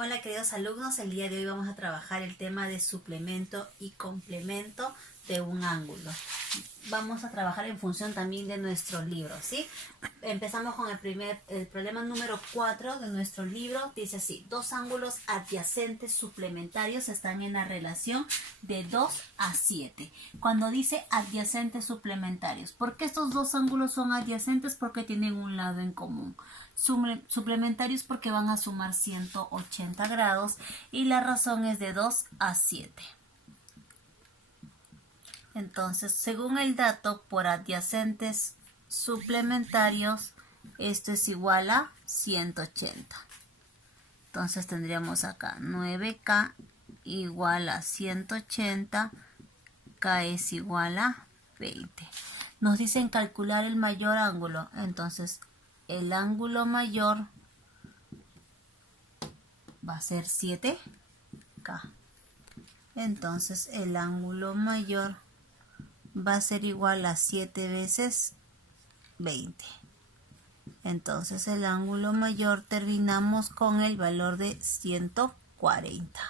Hola queridos alumnos, el día de hoy vamos a trabajar el tema de suplemento y complemento de un ángulo. Vamos a trabajar en función también de nuestro libro, ¿sí? Empezamos con el problema número 4 de nuestro libro. Dice así: dos ángulos adyacentes suplementarios están en la relación de 2 a 7. Cuando dice adyacentes suplementarios, ¿por qué estos dos ángulos son adyacentes? Porque tienen un lado en común. Suplementarios porque van a sumar 180 grados y la razón es de 2 a 7. Entonces, según el dato, por adyacentes suplementarios, esto es igual a 180. Entonces tendríamos acá 9K igual a 180, K es igual a 20. Nos dicen calcular el mayor ángulo, entonces el ángulo mayor va a ser 7K. Entonces el ángulo mayor va a ser igual a 7 veces 20. Entonces el ángulo mayor terminamos con el valor de 140.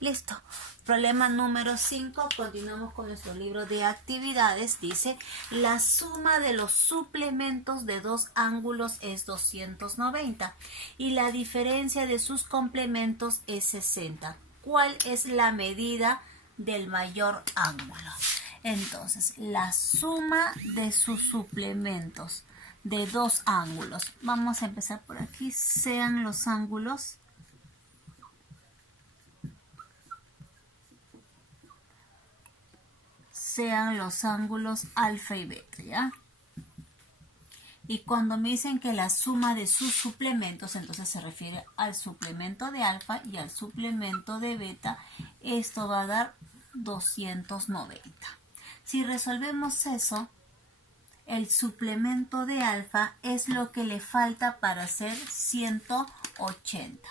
Listo. Problema número 5. Continuamos con nuestro libro de actividades. Dice: la suma de los suplementos de dos ángulos es 290 y la diferencia de sus complementos es 60. ¿Cuál es la medida del mayor ángulo? Entonces, la suma de sus suplementos de dos ángulos. Vamos a empezar por aquí. Sean los ángulos alfa y beta, ¿ya? Y cuando me dicen que la suma de sus suplementos, entonces se refiere al suplemento de alfa y al suplemento de beta. Esto va a dar 290. Si resolvemos eso, el suplemento de alfa es lo que le falta para hacer 180.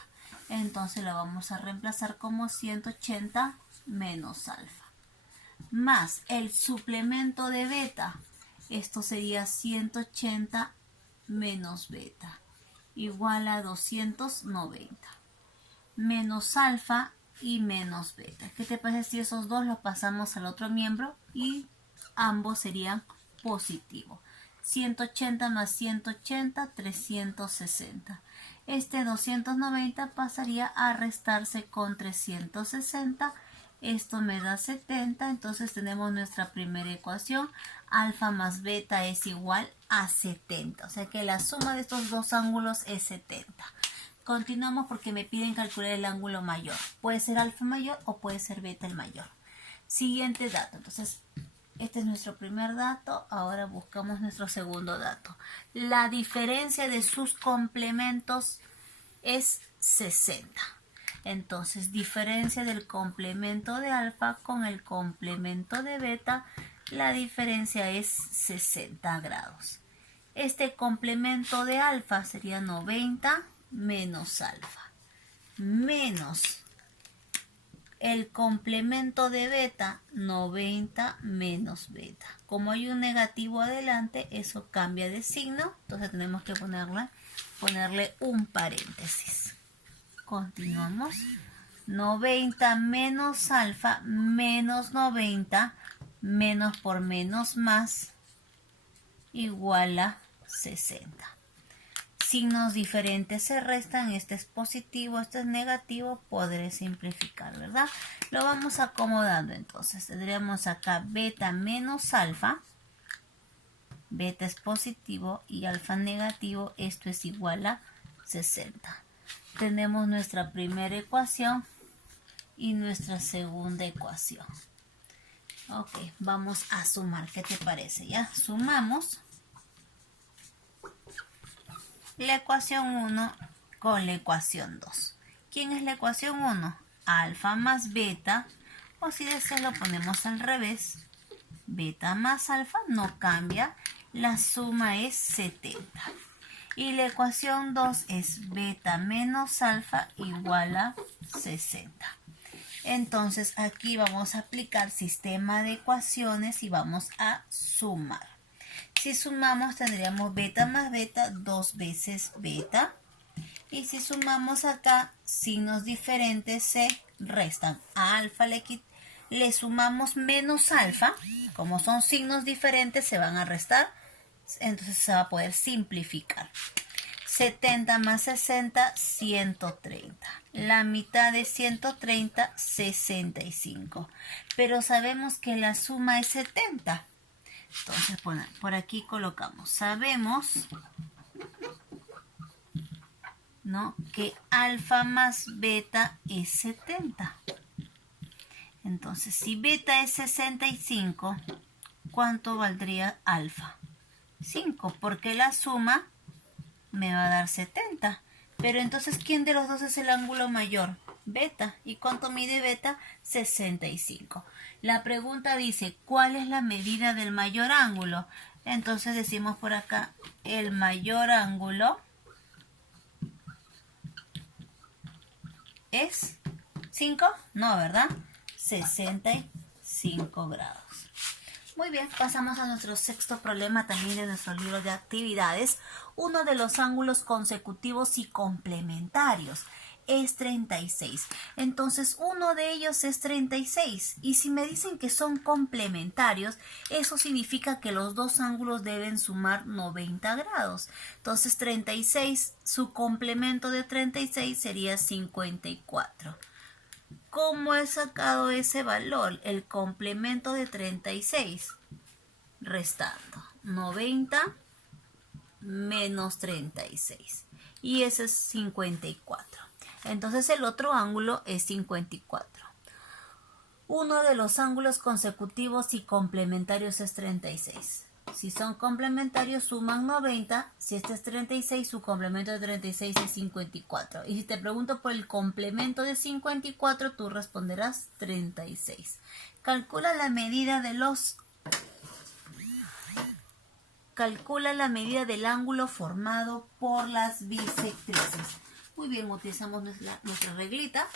Entonces lo vamos a reemplazar como 180 menos alfa. Más el suplemento de beta. Esto sería 180 menos beta. Igual a 290. Menos alfa y menos beta. ¿Qué te parece si esos dos los pasamos al otro miembro? Y ambos serían positivos. 180 más 180, 360. Este 290 pasaría a restarse con 360. Esto me da 70, entonces tenemos nuestra primera ecuación. Alfa más beta es igual a 70. O sea que la suma de estos dos ángulos es 70. Continuamos porque me piden calcular el ángulo mayor. Puede ser alfa mayor o puede ser beta el mayor. Siguiente dato. Entonces, este es nuestro primer dato. Ahora buscamos nuestro segundo dato. La diferencia de sus complementos es 60. Entonces, diferencia del complemento de alfa con el complemento de beta, la diferencia es 60 grados. Este complemento de alfa sería 90 menos alfa, menos el complemento de beta, 90 menos beta. Como hay un negativo adelante, eso cambia de signo, entonces tenemos que ponerle un paréntesis. Continuamos. 90 menos alfa menos 90, menos por menos más, igual a 60. Signos diferentes se restan, este es positivo, este es negativo, podré simplificar, ¿verdad? Lo vamos acomodando entonces. Tendríamos acá beta menos alfa, beta es positivo y alfa negativo, esto es igual a 60. Tenemos nuestra primera ecuación y nuestra segunda ecuación. Ok, vamos a sumar, ¿qué te parece? Ya sumamos la ecuación 1 con la ecuación 2. ¿Quién es la ecuación 1? Alfa más beta, o si deseas lo ponemos al revés. Beta más alfa no cambia, la suma es 70. Y la ecuación 2 es beta menos alfa igual a 60. Entonces aquí vamos a aplicar sistema de ecuaciones y vamos a sumar. Si sumamos tendríamos beta más beta, 2 veces beta, Y si sumamos acá, signos diferentes se restan. A alfa le sumamos menos alfa. Como son signos diferentes, se van a restar. Entonces se va a poder simplificar. 70 más 60, 130. La mitad de 130, 65. Pero sabemos que la suma es 70. Entonces, por aquí colocamos. Sabemos, ¿no?, que alfa más beta es 70. Entonces, si beta es 65, ¿cuánto valdría alfa? 5, porque la suma me va a dar 70. Pero entonces, ¿quién de los dos es el ángulo mayor? Beta. ¿Y cuánto mide beta? 65. La pregunta dice, ¿cuál es la medida del mayor ángulo? Entonces decimos por acá, el mayor ángulo es 5, no, ¿verdad? 65 grados. Muy bien, pasamos a nuestro sexto problema también de nuestro libro de actividades. Uno de los ángulos consecutivos y complementarios es 36. Entonces, uno de ellos es 36. Y si me dicen que son complementarios, eso significa que los dos ángulos deben sumar 90 grados. Entonces, 36, su complemento de 36 sería 54. ¿Cómo he sacado ese valor? El complemento de 36. Restando. 90 menos 36. Y ese es 54. Entonces el otro ángulo es 54. Uno de los ángulos consecutivos y complementarios es 36. Si son complementarios, suman 90. Si este es 36, su complemento de 36 es 54. Y si te pregunto por el complemento de 54, tú responderás 36. Calcula la medida del ángulo formado por las bisectrices. Muy bien, utilizamos nuestra reglita.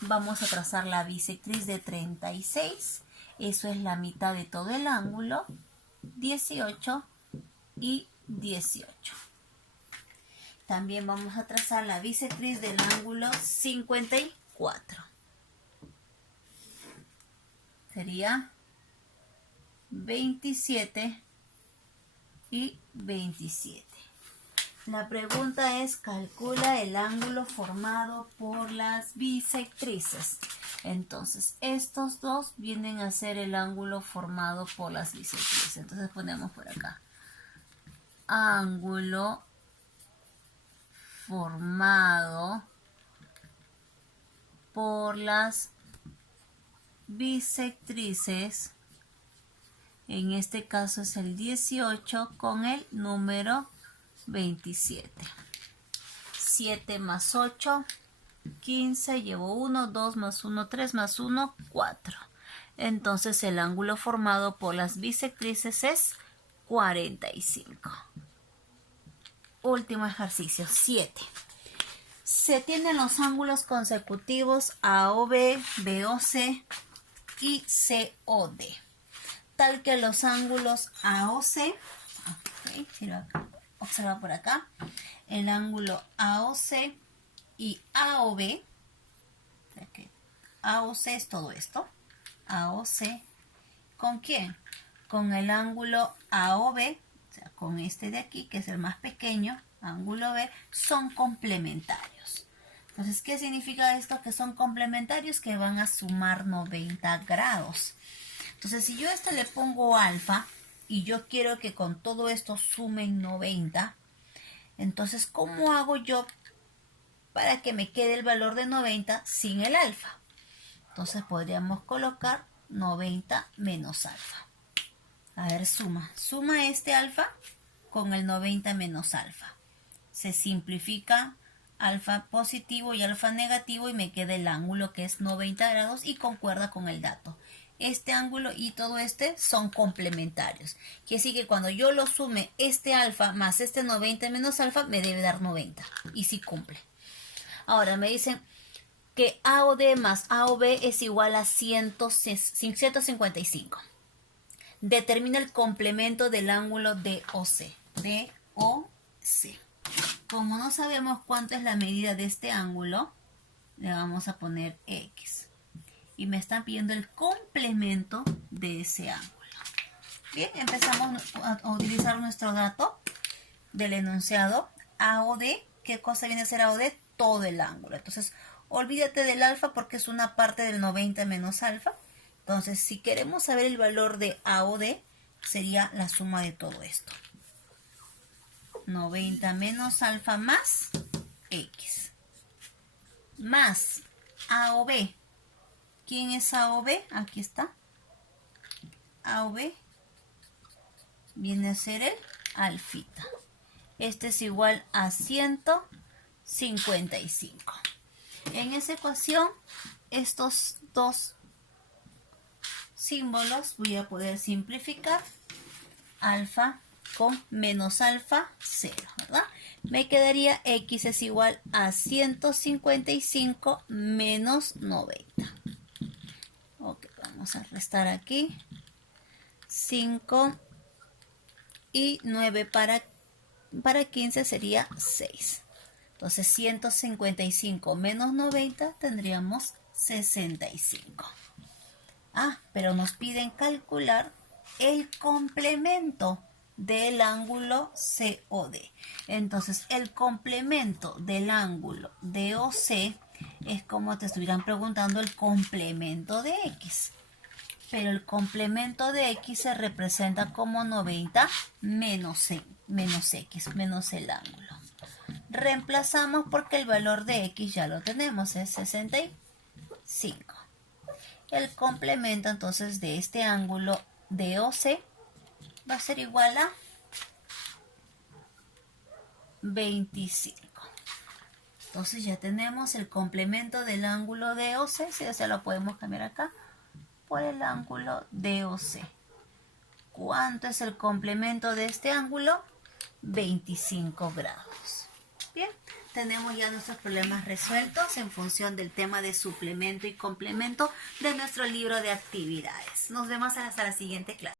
Vamos a trazar la bisectriz de 36. Eso es la mitad de todo el ángulo. 18 y 18. También vamos a trazar la bisectriz del ángulo 54. Sería 27 y 27. La pregunta es, calcula el ángulo formado por las bisectrices. Entonces, estos dos vienen a ser el ángulo formado por las bisectrices. Entonces ponemos por acá. Ángulo formado por las bisectrices. En este caso es el 18 con el número 27. 7 más 8, 15, llevo 1, 2 más 1, 3 más 1, 4. Entonces el ángulo formado por las bisectrices es 45. Último ejercicio, 7. Se tienen los ángulos consecutivos AOB, BOC y COD. Tal que los ángulos AOC, okay, si lo observa por acá, el ángulo AOC y AOB, AOC es todo esto, AOC, ¿con quién? Con el ángulo AOB, o sea, con este de aquí, que es el más pequeño, ángulo B, son complementarios. Entonces, ¿qué significa esto? Que son complementarios, que van a sumar 90 grados. Entonces, si yo a este le pongo alfa y yo quiero que con todo esto sumen 90, entonces, ¿cómo hago yo para que me quede el valor de 90 sin el alfa? Entonces, podríamos colocar 90 menos alfa. A ver, suma. Suma este alfa con el 90 menos alfa. Se simplifica alfa positivo y alfa negativo y me queda el ángulo que es 90 grados y concuerda con el dato. Este ángulo y todo este son complementarios. Quiere decir que cuando yo lo sume este alfa más este 90 menos alfa me debe dar 90. Y sí cumple. Ahora me dicen que AOD más AOB es igual a 155. Determina el complemento del ángulo DOC. DOC. Como no sabemos cuánto es la medida de este ángulo, le vamos a poner X. Y me están pidiendo el complemento de ese ángulo. Bien, empezamos a utilizar nuestro dato del enunciado. AOD, ¿qué cosa viene a ser AOD? Todo el ángulo. Entonces, olvídate del alfa porque es una parte del 90 menos alfa. Entonces, si queremos saber el valor de AOD, sería la suma de todo esto. 90 menos alfa más X. Más AOB. ¿Quién es AOB? Aquí está. AOB viene a ser el alfita. Este es igual a 155. En esa ecuación, estos dos símbolos voy a poder simplificar. Alfa con menos alfa, 0, ¿verdad? Me quedaría X es igual a 155 menos 90. Ok, vamos a restar aquí. 5 y 9 para 15 sería 6. Entonces 155 menos 90 tendríamos 65. Pero nos piden calcular el complemento del ángulo COD. Entonces el complemento del ángulo DOC es como te estuvieran preguntando el complemento de X. Pero el complemento de X se representa como 90 menos X, menos el ángulo. Reemplazamos porque el valor de X ya lo tenemos, es 65. El complemento entonces de este ángulo DOC va a ser igual a 25. Entonces ya tenemos el complemento del ángulo DOC, si ya lo podemos cambiar acá, por el ángulo DOC. ¿Cuánto es el complemento de este ángulo? 25 grados. Bien, tenemos ya nuestros problemas resueltos en función del tema de suplemento y complemento de nuestro libro de actividades. Nos vemos hasta la siguiente clase.